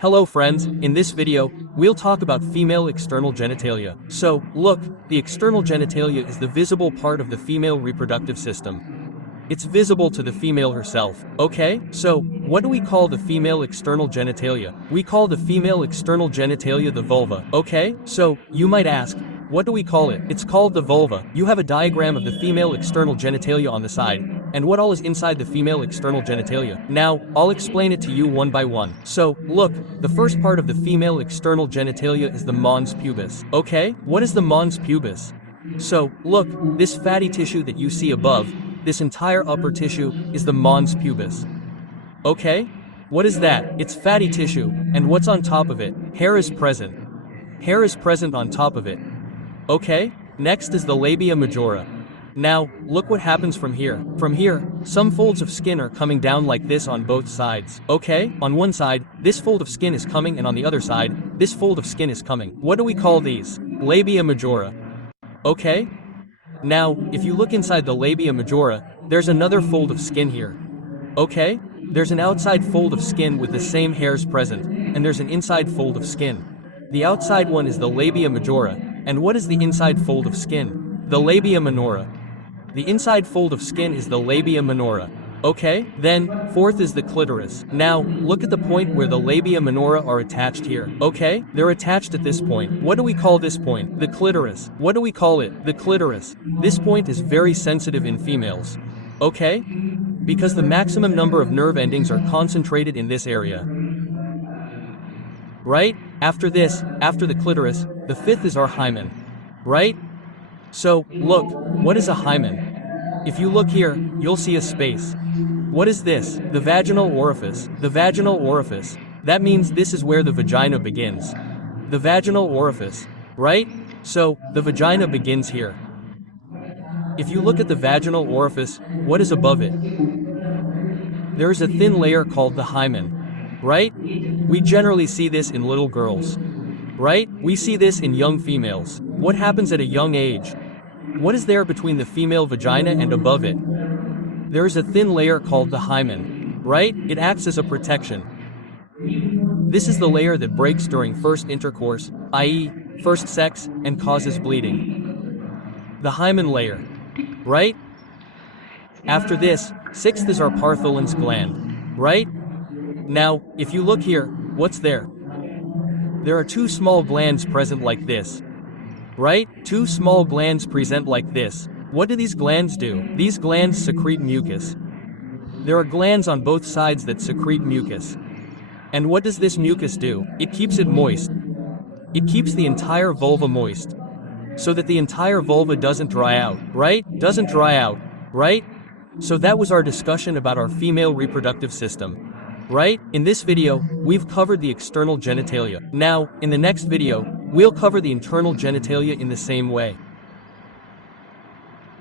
Hello friends, in this video, we'll talk about female external genitalia. So, look, the external genitalia is the visible part of the female reproductive system. It's visible to the female herself, okay? So, what do we call the female external genitalia? We call the female external genitalia the vulva, okay? So, you might ask, what do we call it? It's called the vulva. You have a diagram of the female external genitalia on the side, and what all is inside the female external genitalia. Now, I'll explain it to you one by one. So, look, the first part of the female external genitalia is the Mons Pubis, okay? What is the Mons Pubis? So, look, this fatty tissue that you see above, this entire upper tissue, is the Mons Pubis. Okay? What is that? It's fatty tissue, and what's on top of it? Hair is present. Hair is present on top of it. Okay? Next is the Labia Majora. Now, look what happens from here. From here, some folds of skin are coming down like this on both sides. Okay? On one side, this fold of skin is coming, and on the other side, this fold of skin is coming. What do we call these? Labia Majora. Okay? Now, if you look inside the Labia Majora, there's another fold of skin here. Okay? There's an outside fold of skin with the same hairs present, and there's an inside fold of skin. The outside one is the Labia Majora, and what is the inside fold of skin? The Labia Minora. The inside fold of skin is the Labia Minora. Okay? Then, fourth is the clitoris. Now, look at the point where the labia minora are attached here. Okay? They're attached at this point. What do we call this point? The clitoris. What do we call it? The clitoris. This point is very sensitive in females. Okay? Because the maximum number of nerve endings are concentrated in this area. Right? After this, after the clitoris, the fifth is our hymen. Right? So, look, what is a hymen? If you look here, you'll see a space. What is this? The vaginal orifice. The vaginal orifice. That means this is where the vagina begins. The vaginal orifice. Right? So, the vagina begins here. If you look at the vaginal orifice, what is above it? There is a thin layer called the hymen. Right? We generally see this in little girls. Right? We see this in young females. What happens at a young age? What is there between the female vagina and above it? There is a thin layer called the hymen, right? It acts as a protection. This is the layer that breaks during first intercourse, i.e., first sex, and causes bleeding. The hymen layer, right? After this, sixth is our Bartholin's gland, right? Now, if you look here, what's there? There are two small glands present like this. Right? Two small glands present like this. What do these glands do? These glands secrete mucus. There are glands on both sides that secrete mucus. And what does this mucus do? It keeps it moist. It keeps the entire vulva moist. So that the entire vulva doesn't dry out, right? Doesn't dry out, right? So that was our discussion about our female reproductive system. Right? In this video, we've covered the external genitalia. Now, in the next video, we'll cover the internal genitalia in the same way.